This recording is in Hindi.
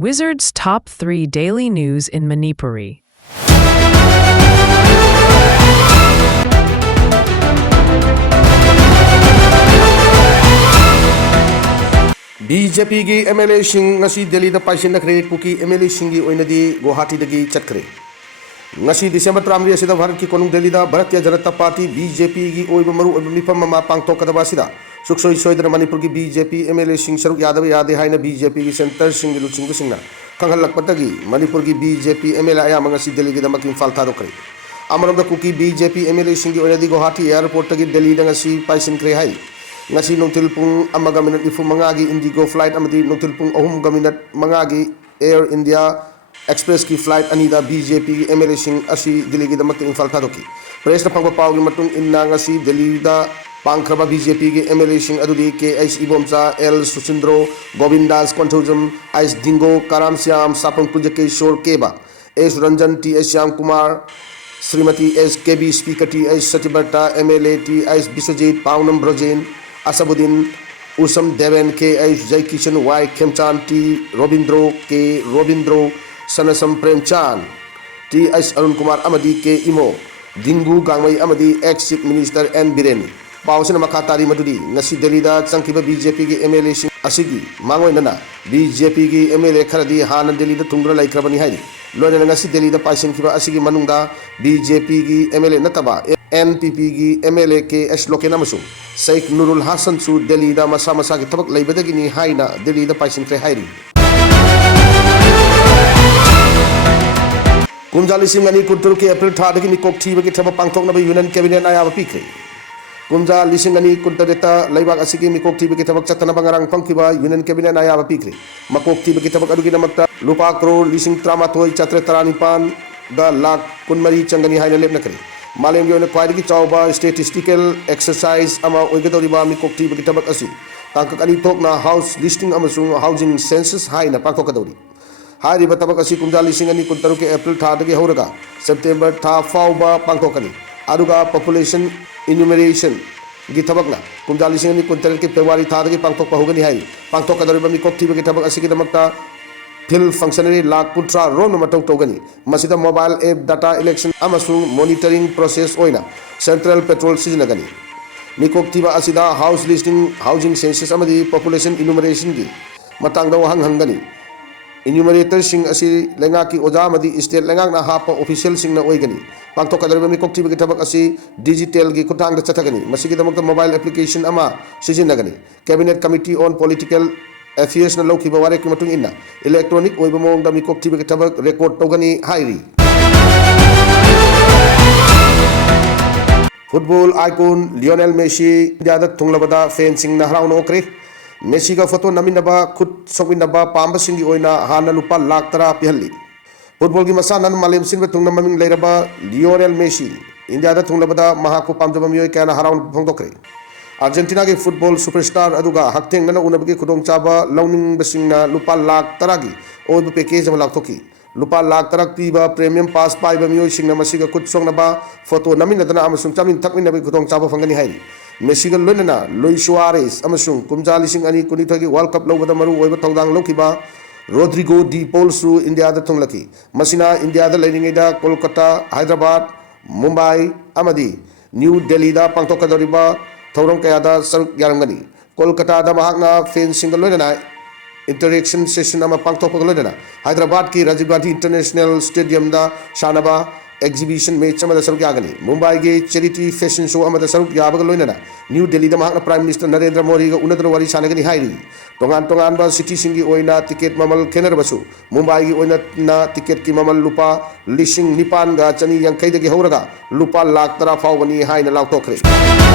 Wizards Top 3 Daily News in Manipuri. BJP की MLA Singh ngasi Delhi da paishin nakre kuki MLA Singh की ओइनदी Guwahati दगी चटकरे ngasi December 3 asida Bharat की konung Delhi da Bharatiya Janata Party BJP की ओइब मरु मिफम मा पांगथोक कदबा सिदा सुखसोई सोइदर मणिपुर की BJP MLA सिंह सरुक यादव यादे हाइना BJP की सेंटर सिंह की लुचिंग सिंहना खंगल लखपतगी मणिपुर की BJP MLA आया ngasi Delhi की दमक इंफाल था दोकरे अमरम कुकी BJP MLA सिंह की ओइनदी गुवाहाटी एयरपोर्ट तगी Delhi da ngasi paishin kre hai ngasi nungtil pung amaga minute ifu mangagi Indigo flight amadi nungtil pung ahum ga minute mangagi Air India Express की flight anida BJP की MLA सिंह asi Delhi की दमक इंफाल था दोकी प्रेस न पंगपा पाव की मतुंग इन्ना ngasi Delhi da पांखरबा BJP के MLA सिंह अदुदी K S Ibomcha L Suchindro Govindas Konthoujam S Dingo Karam Shyam सापंग Punjakeshwar Keba S Ranjan T S Shyam Kumar Shrimati S Kebi speaker T S Satyabrata MLA T S Biswajit पावनम Brajen Asabuddin Usam Deben K S Jay Kishan Y Khemchand T Robindro K Robindro Sanasam Premchand T S Arun Kumar अमदी के इमो दिंगू गांगमई अमदी ex chief minister N Biren पावसन मखा तारी मदुदी ngasi Delhi da changkiba BJP की MLA Singh asigi mangoinana BJP की MLA खरदी हान Delhi da tungdra laikrabani hai लोने ngasi Delhi da paishin kiba asigi manungda BJP की MLA nataba NPP की MLA के एस लोकेन अमसुंग शेख नूरुल हसन सु Delhi da masa masa की थबक लैबदगी नि हाइना Delhi da paishin kre हाइरी Kunjali Singh अनि कुंतुर के अप्रैल थादगी मिकोक थीब की थबक पांगथोकनबा यूनियन कैबिनेट आयाब पिखरे कुंजा लिसिंग अनि कुंतरेता लैबाक असिगी मिकोक थीब की थबक चतनबा ngarang pangkiba यूनियन कैबिनेट आयाब पिखरे मकोक थीब की थबक अदुगी नमक्ता लुपा करोड़ लिसिंग 38 दा लाख कुनमरी चंगनी हाइना लेपनकरे मालेम की ख्वाइदगी चावबा स्टेटिस्टिकल एक्सरसाइज अमा ओइगदौरिबा मिकोक थीब की थबक असि तांकक अनि थोकना हाउस लिस्टिंग अमसुंग हाउसिंग सेंसस हाइना पांगथोकदौरी हारिबा थबक असि कुंजा लिसिंग अनि कुंतरुक के अप्रैल थादगी हौरगा सेप्टेम्बर था फाउबा पांगथोकनी अदुगा पॉपुलेशन इन्यूमरेशन की थबकना कुंजा लिसिंग अनि कुंतर के फेब्रुआरी थादगी पांगथोकपा होगनी हाइ पांगथोकदौरिबा मिकोक थीब की थबक असि की दमक्ता फिल फंक्शनरी लाख कुंट्रा रोम मतौ तौगनी मसिदा मोबाइल ऐप डाटा इलेक्शन अमसुंग मॉनिटरिंग प्रोसेस ओइना सेंट्रल पेट्रोल सिजनगनी मिकोक थीबा असिदा हाउस लिस्टिंग हाउसिंग सेंसस अमदी पॉपुलेशन इन्यूमरेशन की मतंगदा वहंग हंगनी इन्यूमरेटर सिंह असि लेंगा की ओजा मदी स्टेट लेंगाक ना हाप ऑफिशियल सिंह ना ओइगनी पांगथोकदौरिबा मिकोक थीबा की थबक असि डिजिटल की खुटांग दा चथगनी मसिगी दमक मोबाइल एप्लीकेशन अमा सिजनगनी cabinet committee on political affairs na lawkiba ware ki matung inna electronic oiba mong da mikok thiba ki thabak record tawgani hairi football icon Lionel Messi india da thunglabada fencing na haraun okre Messi ga photo naminaba khut sominaba pamba singi oina hana lupa lakh tara pihalli football ki masanan malem sinba thungna maming leiraba Lionel Messi india da thunglabada mahaku pamjaba mioi kana haraun phongdokre Argentina के फुटबॉल सुपरस्टार अदुगा हक्थेंगना उनबगी खुदोंग चाबा लौनिंग बसिंगना लुपा लाख तरागी ओब पैकेज अमा लाथोकी लुपा लाख तराक पीबा प्रीमियम पास पाइबा मियोय सिंगना मसिगा खुद सोंगनबा फोटो नमिनदना अमसुंग चामिन थकमिनबगी खुदोंग चाबा फंगनी हाइरी मेसीगा लोनना लुइस सुआरेस अमसुंग कुमजा लिसिंग अनि कुनिथगी वर्ल्ड कप लौबदा मरु ओइबा थौदांग लौखिबा रोड्रिगो डी पोल्सु इंडिया दा थुंगलकी मसिना इंडिया दा लेनिंगेदा कोलकाता हैदराबाद मुंबई अमदी न्यू दिल्ली दा पांगथोकदौरिबा थौरम कयादा सरुक यारंगनी कोलकाता दा महाकना फेंसिंग लोइना इंटरेक्शन सेशन अमा पांगथोकपग लोइना हैदराबाद की राजीव गांधी इंटरनेशनल स्टेडियम दा शानबा एग्जीबिशन मैच अमा सरुक यागनी मुंबई के चैरिटी फैशन शो अमा सरुक याबग लोइना न्यू दिल्ली दा महाकना प्राइम मिनिस्टर नरेंद्र मोदी गा उनदर वारी सानगनी हाइरी तोंगान तोंगान बा सिटी सिंगी ओइना टिकट ममल खेनर बसु मुंबई की ओइना ना टिकट की ममल लुपा लिसिंग निपान गा चनी यंखै दगी हौरगा लुपा लाख तरा फावगनी हाइना लाउथोखरे